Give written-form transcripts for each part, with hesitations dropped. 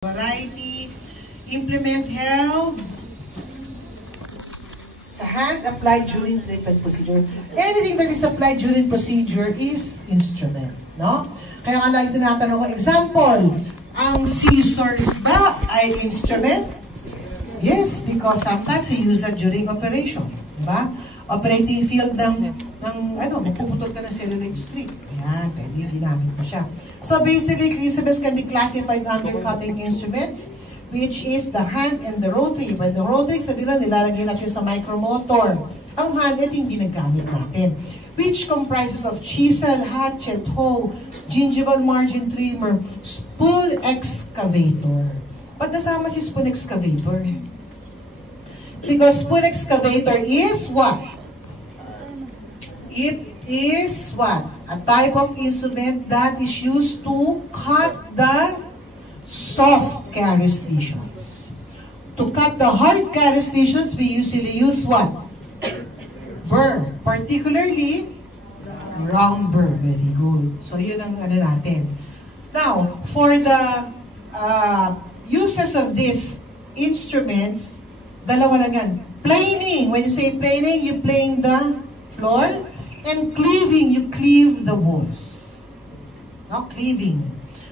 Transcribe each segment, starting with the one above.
Variety, implement held sa hand applied during treatment procedure. Anything that is applied during procedure is instrument, no? Kaya nga lagi tinatanong ko, example, ang scissors ba ay instrument? Yes, because sometimes you use it during operation, diba? Operating field ng magpuputol ka ng celluloid strip. Ayan, pwede yung ginamit mo siya. So basically, instruments can be classified under cutting instruments, which is the hand and the rotary. But the rotary, sabi lang, nilalagay natin sa micromotor. Ang hand, ito yung ginagamit natin, which comprises of chisel, hatchet, hoe, gingival margin trimmer, spool excavator. Ba't nasama si spool excavator? Because spool excavator is what? It is what? A type of instrument that is used to cut the soft carious lesions. To cut the hard carious lesions, we usually use what? Burr. Particularly, round burr. Very good. So, yun ang natin. Now, for the uses of these instruments, dalawa lang yan. Planing. When you say planing, you plane the floor. And cleaving, you cleave the walls. No? Cleaving.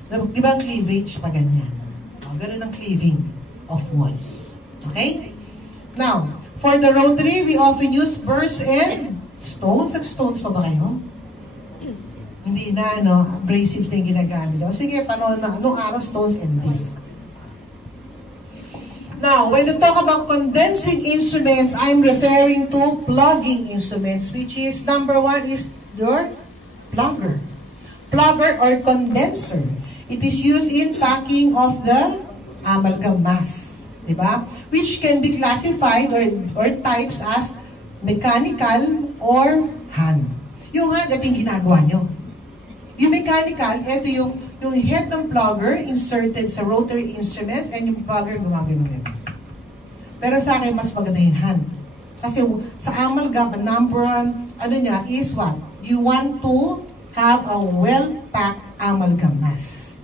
Di ba ang cleavage? Pa ganyan. O, ganun ang cleaving of walls. Okay? Now, for the rotary, we often use burrs and stones. Nag-stones pa ba kayo? Hindi na, abrasives na yung ginagamit. O, sige, anong araw stones and disc? Now, when you talk about condensing instruments, I'm referring to plugging instruments, which is, number one is your plugger. Plugger or condenser. It is used in packing of the amalgam mass. Diba? Which can be classified or types as mechanical or hand. Yung hand, ito yung ginagawa nyo. Yung mechanical, ito yung head ng plugger inserted sa rotary instruments and yung plugger gumagano nito. Pero sa akin, mas maganda yung hand. Kasi sa amalgam, number one, niya is what? You want to have a well-packed amalgam mass.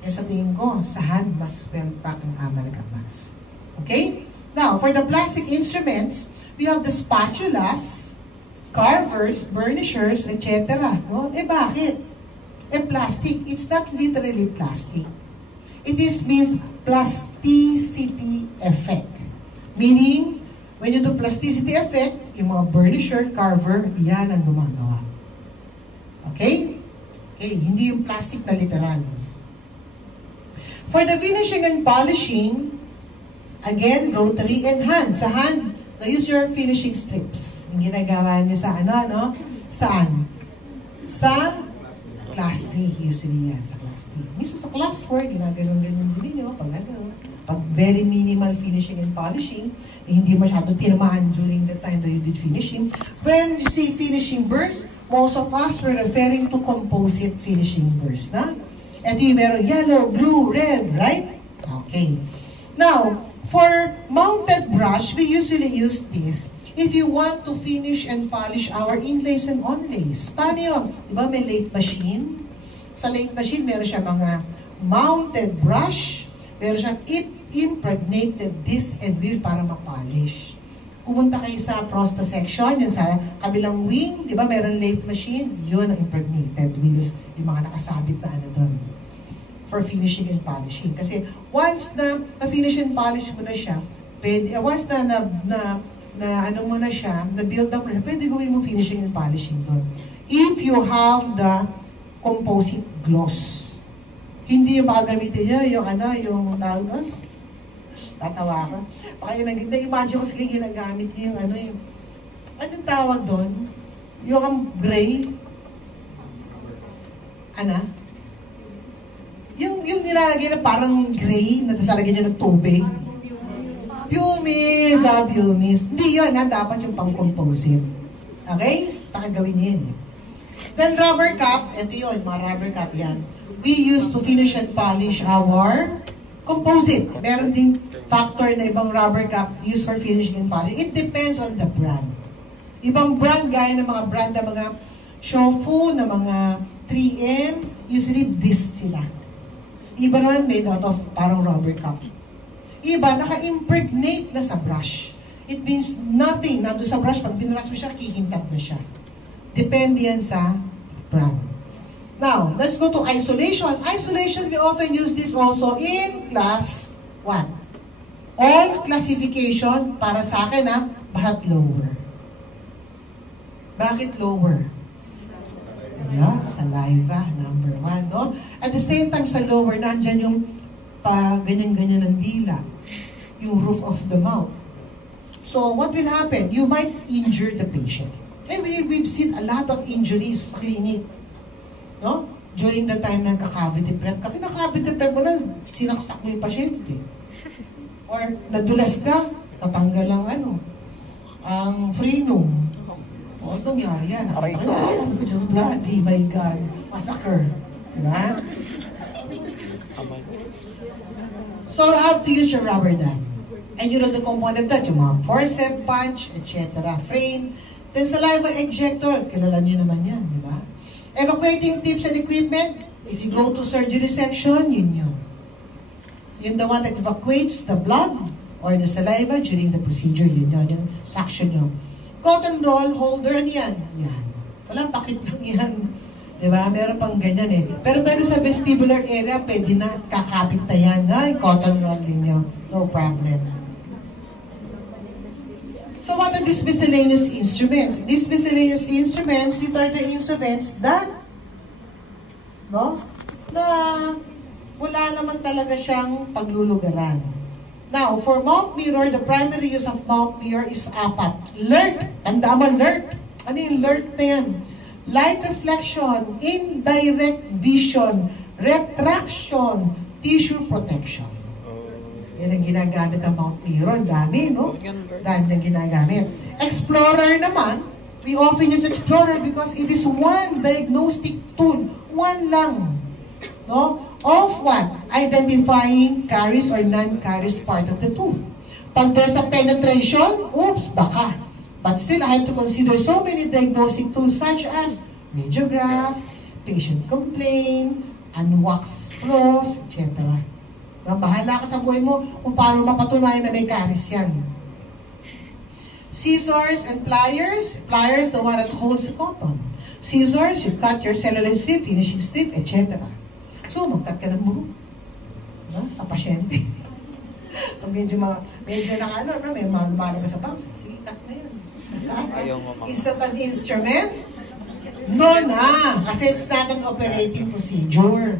Eh sa tingin ko, sa hand, mas well-packed ang amalgam mass. Okay? Now, for the plastic instruments, we have the spatulas, carvers, burnishers, etc. No? Eh bakit? Plastic, it's not literally plastic. It means plasticity effect. Meaning, when you do plasticity effect, yung mga burnisher, carver, yan ang gumagawa. Okay? Okay, hindi yung plastic na literal. For the finishing and polishing, again, rotary and hand. Sa hand, use your finishing strips. Yung ginagawa niyo sa Saan? Sa class 3, usually yan, sa class 3. Minsan sa class 4, ginaganon-ganon din nyo, pag very minimal finishing and polishing, hindi masyado tinamaan during the time that you did finishing. When you see finishing burrs, most of us were referring to composite finishing burrs, na? And yung meron yellow, blue, red, right? Okay. Now, for mounted brush, we usually use this if you want to finish and polish our inlays and onlays. Paano yun? Diba may lathe machine? Sa lathe machine, meron siya mga mounted brush, meron siyang impregnated disc and wheel para ma-polish. Pumunta kayo sa prosta section, yung sa kabilang wing, diba meron lathe machine, yun ang impregnated wheels, yung mga nakasabit na doon for finishing and polishing. Kasi once na na-finish and polish mo na siya, once na-build up mo na, pwede gawin mo finishing and polishing doon. If you have the composite gloss. Hindi yung makagamitin nyo, yung tatawa ko. Na-imagine ko sige ginagamit niyo yung, anong tawag doon? Yung gray? Yung nilalagay na parang gray, na tasalagay niya ng tubig. Pumice, pumice. Hindi yun, dapat yung pang-composite. Okay? Pakagawin niyo yun. Then rubber cap, ito yun, mga rubber cap yan. We use to finish and polish our composite. Meron ding factor na ibang rubber cap used for finishing and polishing. It depends on the brand. Ibang brand, gaya ng mga brand na mga Shofu, na mga 3M, usually this sila. Iba naman made out of parang rubber cup. Iba, naka-impregnate na sa brush. It means nothing. Nandun sa brush, pag binras mo siya, kikintab na siya. Depende yan sa brand. Now, let's go to isolation. Isolation, we often use this also in class 1. All classification, para sa akin bahat lower. Bakit lower? Yeah, saliva, number 1, no? At the same time, sa lower, nandyan yung ganyan-ganyan ng dila. Yung roof of the mouth. So, what will happen? You might injure the patient. And we've seen a lot of injuries sa clinic. No? During the time ng cavity prep. Cavity prep mo na, sinaksak mo yung pasyente. Or, nadulas ka, tatanggal ang frenum. O, nangyari yan. Bloody, my God. Massacre. Diba? So, how to use your rubber dam. And you know the component that, yung mga forceps, punch, etc. Frame. Then saliva ejector, kilala niyo naman yan, di ba? Evacuating tips and equipment, if you go to surgery section, yun yun. Yun the one that evacuates the blood or the saliva during the procedure, yun yun, yung suction yun. Cotton roll holder, ano yan? Yan. Walang pakit lang yan. Di ba? Meron pang ganyan eh. Pero sa vestibular area, pwede na kakapit na yan. Cotton roll din yun. No problem. So what are these miscellaneous instruments? These miscellaneous instruments, these are the instruments that, no? Na wala naman talaga siyang paglulugaran. Now, for mouth mirror, the primary use of mouth mirror is apat. LIRT. Tanda mo, LIRT. Ano yung LIRT na yan? Light reflection, indirect vision, retraction, tissue protection. Yan ang ginagamit ang mouth mirror. Dami, no? Dami na ginagamit. Explorer naman, we often use Explorer because it is one diagnostic tool. One lang. No? Of what? Identifying caries or non-caries part of the tooth. Pag there's a penetration, oops, baka. But still, I have to consider so many diagnostic tools such as radiograph, patient complaint, unwaxed flaws, etc. Bahala ka sa buhay mo kung paano mapatunayan na may caries yan. Scissors and pliers. Pliers, the one that holds the cotton. Scissors, you cut your cellulose strip, finishing strip, etc. So, mag-cut ka ng buhok. Sa pasyente. Pag medyo may lumalabas sa bangs, sige, cut na yan. Is that an instrument? No na, kasi it's not an operating procedure.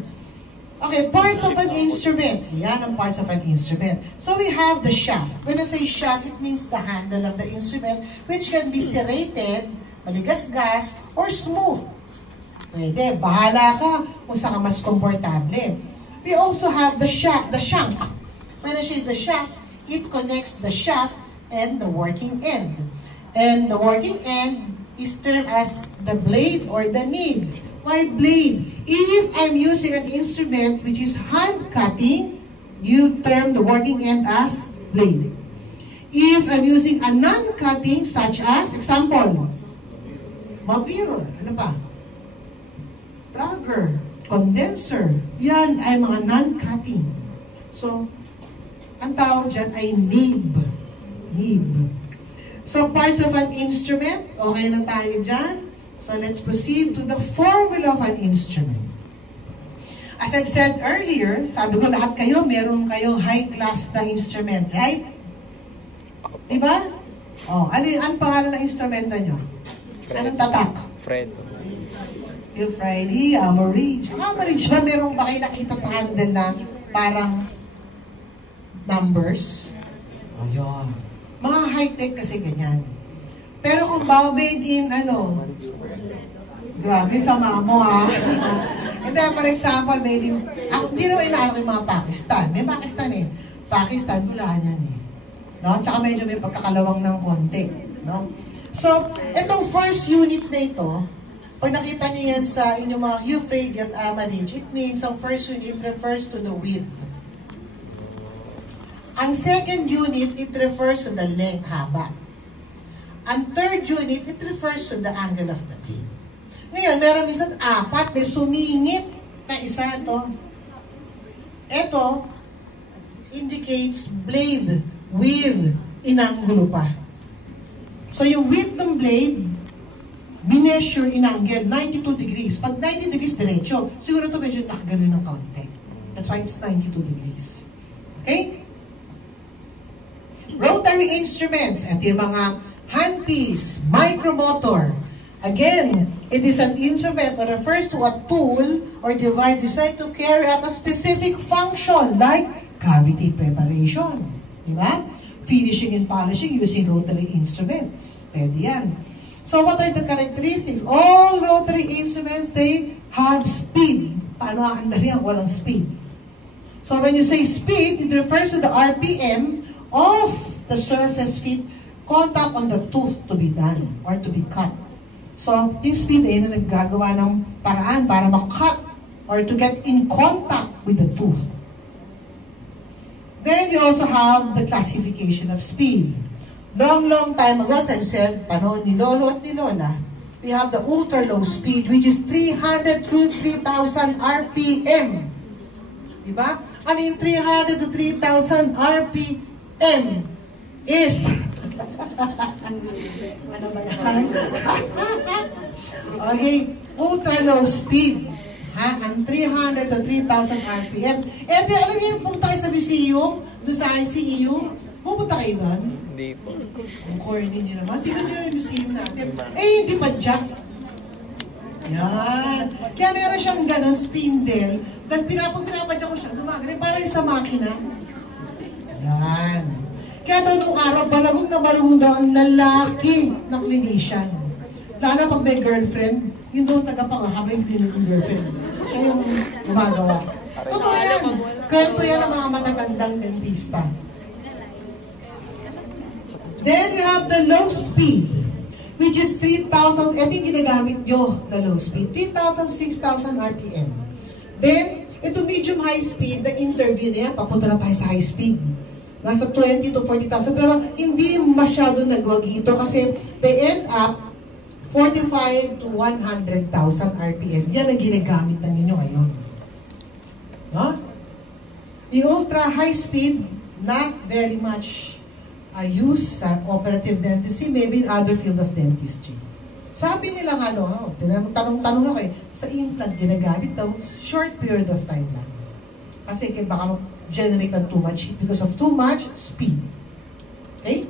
Okay, parts of an instrument. Yan ang parts of an instrument. So we have the shaft. When I say shaft, it means the handle of the instrument, which can be serrated, maligasgas, or smooth. Pwede, bahala ka kung saan ka mas komportable. We also have the shank. When I say the shank, it connects the shaft and the working end. And the working end is termed as the blade or the nib. Why blade? If I'm using an instrument which is hand cutting, you term the working end as blade. If I'm using a non-cutting, such as, example, mouth mirror, ano pa? Plugger, condenser, yan ay mga non-cutting. So, ang tawag dyan ay nib. Nib. So, parts of an instrument, okay na tayo dyan. So, let's proceed to the formula of an instrument. As I've said earlier, sabi ko lahat kayo, meron kayong high-class na instrument, right? Diba? Ano pangalan ng instrumento nyo? Anong tatak? Fred. Yung Friday, Amory. Amory, meron ba kayo nakita sa handle na parang numbers? Ayun. Mga high-tech kasi ganyan. Pero kung made in, grabe, sama mo ha. And then, for example, made in, hindi naman inaano yung mga Pakistan. May Pakistan eh. Pakistan, wala yan eh. No? Tsaka medyo may pagkakalawang ng konti. No? So, itong first unit na ito, pag nakita niyo yan sa inyong mga Hufraid at Amanage, it means ang first unit refers to the width. Ang second unit, it refers to the length, haba. Ang third unit, it refers to the angle of the blade. Ngayon, meron minsan apat, may sumingit na isa ito. Ito indicates blade with inanggulo pa. So yung width ng blade, binessure in angle, 92 degrees. Pag 90 degrees, diretso. Siguro ito medyo nakagano ng kaunti. That's why it's 92 degrees. Okay? Rotary instruments. Ito yung mga handpiece, micromotor. Again, it is an instrument that refers to a tool or device designed to carry out a specific function like cavity preparation. Diba? Finishing and polishing using rotary instruments. Pwede yan. So what are the characteristics? All rotary instruments, they have speed. Paano aandar yan? Walang speed. So when you say speed, it refers to the RPM of the surface feet contact on the tooth to be done or to be cut. So yung speed ay na naggagawa ng paraan para makat or to get in contact with the tooth. Then you also have the classification of speed. Long time ago, as I've said, panahon ni Lolo at ni Lola, we have the ultra-low speed, which is 300 to 3,000 RPM. Diba? Ano yung 300 to 3,000 RPM is... ano ba yan? Okay, ultra-low speed. Ha? Ang 300 to 3,000 RPM. Eh, alam niyo, pumunta kayo sa museum, doon sa ICEU, pupunta kayo doon? Hindi po. Ang corny nyo naman. Tingnan nyo yung museum natin. Eh, hindi pa jack. Yan. Kaya meron siyang ganun, spindle. Dahil pinapadyak ko siya, gumagano. Parang sa makina. Yan. Kaya doon nung araw, balagong na balagong daw ang lalaki na clinician. Lalo pag may girlfriend, yun doon tagapangahaba yung girlfriend. Siya yung gumagawa. Totoo yan. Kwento yan ng mga matatandang dentista. Then we have the low speed, which is 3,000, ito yung ginagamit nyo, the low speed, 3,000, 6,000 RPM. Then, ito medium high speed, the interview niya, papunta na tayo sa high speed. Nasa 20 to 40,000, pero hindi masyado nagwagi ito kasi they end up 45 to 100,000 RPM. Yan ang ginagamit na ninyo ngayon. No? The ultra high speed, not very much used sa operative dentistry, maybe in other field of dentistry. Sabi nila nga, tanong-tanong ako sa implant ginagamit daw, short period of time lang. Kasi baka generate ng too much heat because of too much speed. Okay?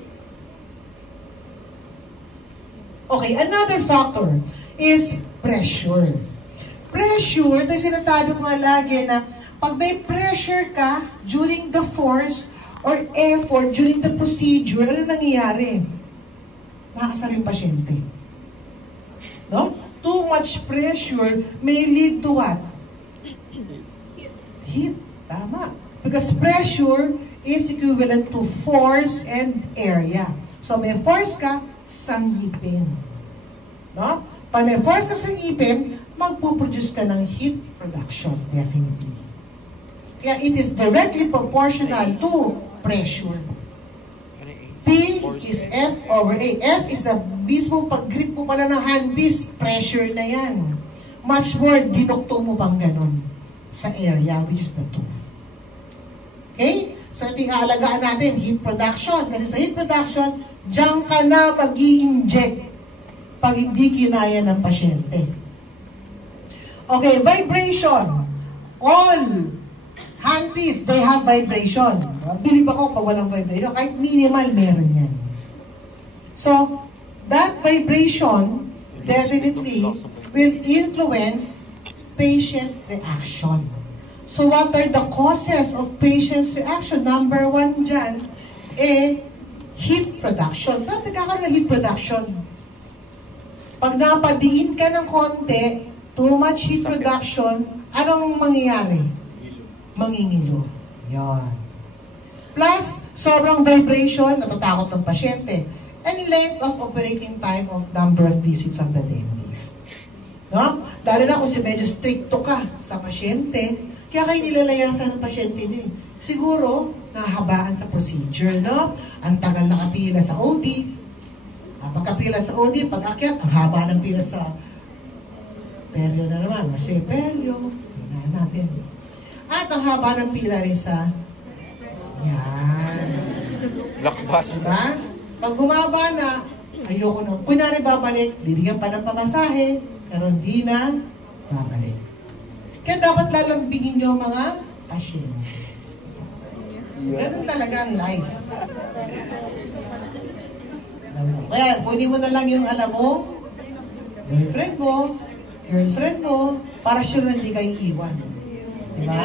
Okay, another factor is pressure. Pressure, ito sinasabi ko nga lagi na pag may pressure ka during the force or effort during the procedure, ano nangyayari? Nakakasar yung pasyente. No? Too much pressure may lead to what? Heat. Tama. Because pressure is equivalent to force and area. So may force ka, sangipin. No? Pag may force ka sangipin, magpuproduce ka ng heat production, definitely. Kaya it is directly proportional to pressure. P is F over A. F is the mismo pag-grip mo pala ng handpiece, pressure na yan. Much more, dinukto mo pang ganun sa area, which is the tooth. Okay? So ito yung aalagaan natin, heat production. Kasi sa heat production, diyan ka na mag-i-inject pag hindi kinaya ng pasyente. Okay, vibration. All handpiece, they have vibration. Bilib ako pag walang vibration. Kahit minimal, meron yan. So, that vibration definitely will influence patient reaction. So, what are the causes of patient's reaction? Number one dyan, heat production. Bakit nagkakaroon ng heat production? Pag napadiin ka ng konti, too much heat production, anong mangyayari? Mangingilo. Yan. Plus, sobrang vibration, natatakot ng pasyente. And length of operating time of number of visits of the dentist. No? Lalo na kung medyo stricto ka sa pasyente, kaya kayo nilalayasan ng pasyente niyo. Siguro, nahabaan sa procedure, no? Ang tagal nakapila sa OD. Pagkapila sa OD, pag-akyat, ang haba ng pila sa peryo na naman. Kasi peryo, yun natin. At ang haba ng pila rin sa yan. Blockbuster. Diba? Pag humaba na, ayoko nung, kunyari babalik, bibigyan pa ng pamasahe, pero hindi na babalik. Kaya dapat lalambingin nyo mga pasyente. Ganun talaga ang life. Kaya, kunin mo na lang yung alam mo, boyfriend mo, girlfriend mo, para sure na hindi kayo iwan. Diba?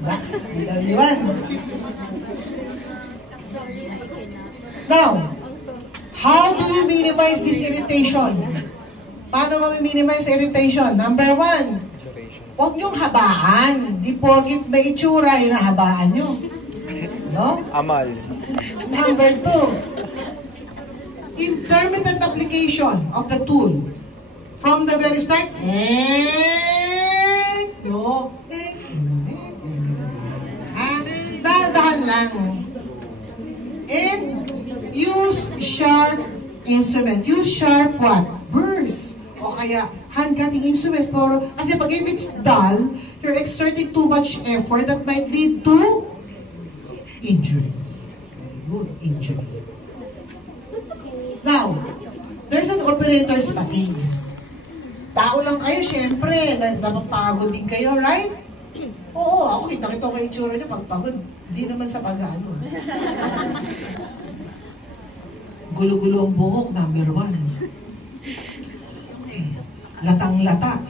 Relax, hindi kayo iwan. Now, how do we minimize this irritation? Paano ma-minimize irritation? Number 1, huwag niyong habaan. Di porkit may itsura, hinahabaan niyo. No? Amal. Number 2, intermittent application of the tool. From the very start, dahan lang. And use sharp instrument. Use sharp what? Burrs. O kaya hand cutting instrument. Kasi pag if it's dull, you're exerting too much effort that might lead to injury. Very good, injury. Now, there's an operator's fatigue. Tao lang kayo, syempre, napapagod din kayo, right? Oo, ako kita-kita ko yung itsura niyo, pagpagod. Hindi naman sa pag-ano. Gulo-gulo ang buhok, number 1. Latang-lata.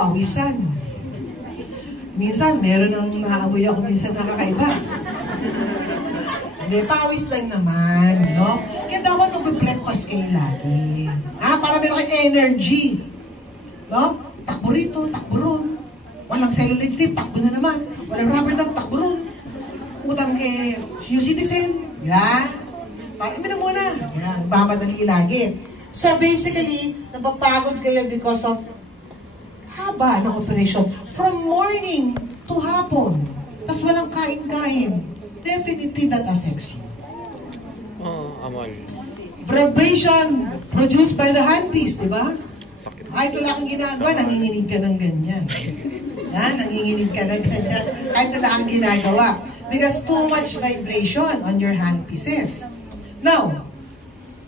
Pawisan. Minsan, meron ang naamoy ako, minsan nakakaiba. Hindi, pawis lang naman, no? Kaya dapat mag-breakfast kayo lagi. Para meron kayong energy. No? Takbo rito, takbo ron. Walang celluloid strip, takbo na naman. Walang rubber dam, takbo ron. Utang kay senior citizen. Yan. Parang na muna. Yan, bamadali lagi. So basically, napapagod kayo because of haba ng operation. From morning to hapon. Tapos walang kain-kain. Definitely that affects you. Amal. Vibration produced by the handpiece, di ba? Sakit. Ay, wala kang ginagawa, nanginginig ka ng ganyan. Yan, nanginginig ka ng ganyan. Ay, wala kang ginagawa. Because too much vibration on your handpieces. Now,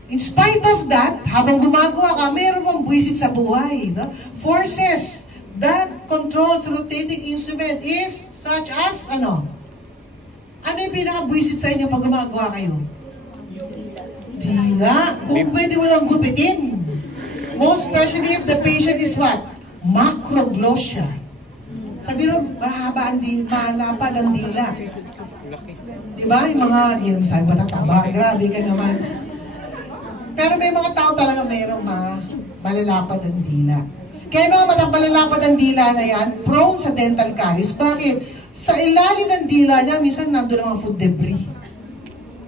in spite of that, habang gumagawa ka, meron mong buwisit sa buhay. No? Forces that controls rotating instrument is such as, ano? Ano yung pinaka-buwisit sa inyo pag gumagawa kayo? Dila. Kung pwede mo lang gupitin. Most especially if the patient is what? Macroglossia. Sabi nyo, mahaba ang dila, malapa ng dila. Diba? Yung mga, yung sabi matataba, grabe ka naman. Pero may mga tao talaga mayroong malalapad ang dila. Kaya mga malalapad ang dila na yan, prone sa dental caries. Bakit? Sa ilalim ng dila niya, minsan nandun ang mga food debris.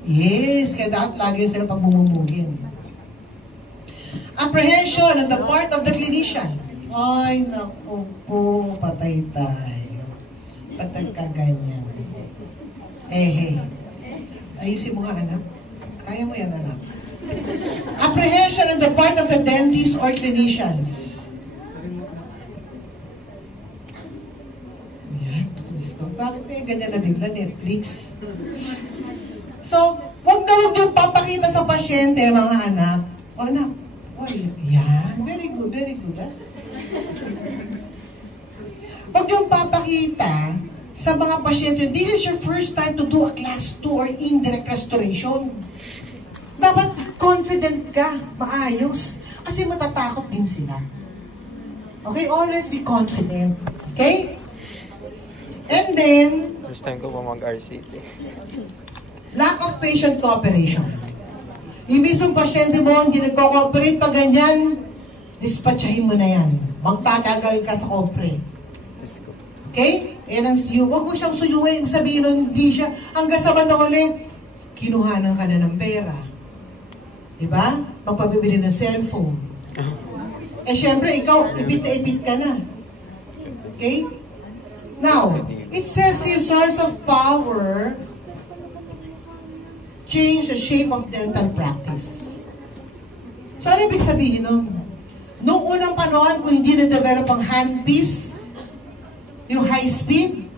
Yes, kaya dapat lagi yung sila pagbumumugin. Apprehension on the part of the clinician. Ay, naku po, patay tayo. Patay ka ganyan. Hey. Ayusin mo nga, anak. Kaya mo yan, anak. Apprehension on the part of the dentist or clinicians. Yan. Bakit may ganyan na bigla? Netflix. So, huwag yung papakita sa pasyente, mga anak. O anak, yan. Very good, very good. Huwag yung papakita sa mga pasyente, this is your first time to do a class 2 or indirect restoration. Dapat confident ka, maayos. Kasi matatakot din sila. Okay, always be confident. Okay? And then, first time ko pa mag-RCT. Lack of patient cooperation. Yung mismong pasyente mo, hindi nagko-cooperate pa ganyan, dispatchahin mo na yan. Magtatagal ka sa cooperate. Okay? Yan ang suyo. Huwag mo siyang suyuin. Sabihin nun, hindi siya. Hanggang sa bandang uli, kinuhanan ka na ng pera. Diba? Magpabibili ng cellphone. Syempre, ikaw, ipit na ipit ka na. Okay? Now, it says here, source of power change the shape of dental practice. So, ano ibig sabihin nun? Noong unang panahon, kung hindi na-develop ang handpiece, yung high speed,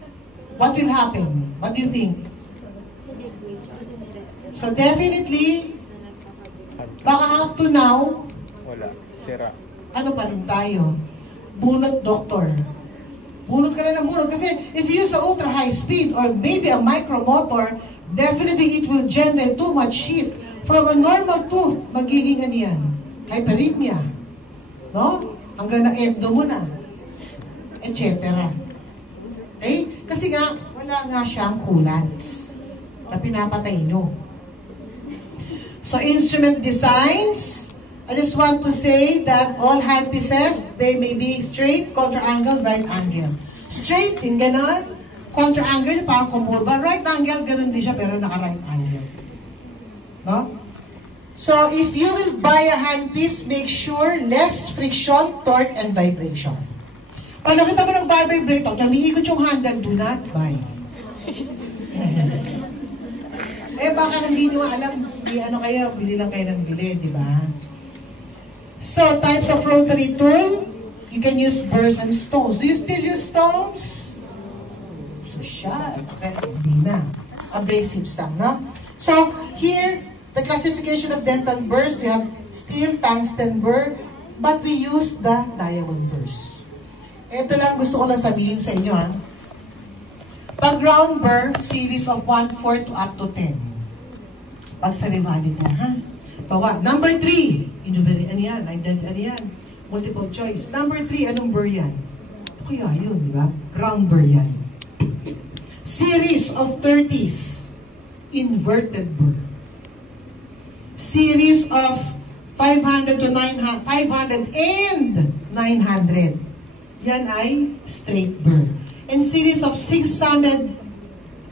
what will happen? What do you think? So definitely, baka up to now, Wala. Sira. ano pa rin tayo? Bunot doktor. Bunot ka na ng bunot. Kasi if you use a ultra high speed or maybe a micromotor, definitely it will generate too much heat. From a normal tooth, magiging ano yan? Hyperemia. No? Hanggang na-endo mo na. Etc. Okay? Kasi nga, wala nga siyang coolants na pinapatay nyo. So, instrument designs, I just want to say that all handpieces, they may be straight, contra-angle, right angle. Straight, yung ganon. Contra-angle, parang kumurba. Right angle, ganon din siya, pero naka-right angle. No? So, if you will buy a handpiece, make sure less friction, torque, and vibration. Pag nakita mo ng vibrator, namiikot yung handle, do not buy. Eh, baka hindi nyo alam, ano kayo, bili lang kayo ng bili, di ba? So, types of rotary tool, you can use burrs and stones. Do you still use stones? So, siya. Okay, hindi na. Abrasives lang, no? So, here, the classification of dental burrs, we have steel, tungsten burr, but we use the diamond burrs. Ito lang gusto ko lang sabihin sa inyo, ha? Pag round burr, series of 1-4 to up to 10. Pag sa revalid niya, ha? Bawa. Number 3, ano yan? Ano yan? Multiple choice. Number 3, anong burr yan? Kaya yun, di ba? Round burr yan. Series of 30s, inverted burr. Series of 500 to 900, 500 and 900. Yan ay straight burr. And series of 600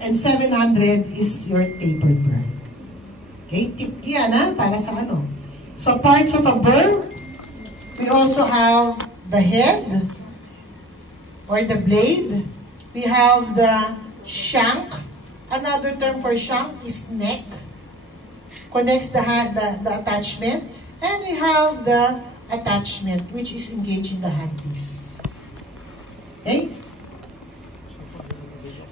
and 700 is your tapered burr. Okay, tip yan ha, para sa ano. So parts of a burr, we also have the head or the blade. We have the shank. Another term for shank is neck. Connects the attachment. And we have the attachment which is engaged in the handpiece. Okay?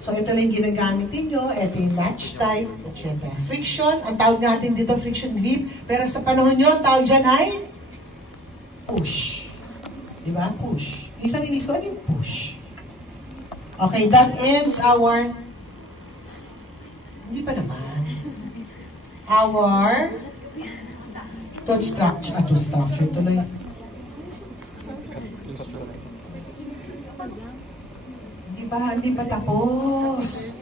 So, ito lang yung ginagamit ninyo, ito yung latch type, etc. Friction, ang tawag natin dito, friction grip, pero sa panahon nyo, ang tawag dyan ay push. Di ba? Push. Isang inis ko, ano yung push? Okay, that ends our, hindi pa naman, our tooth structure, tuloy. Hindi pa tapos.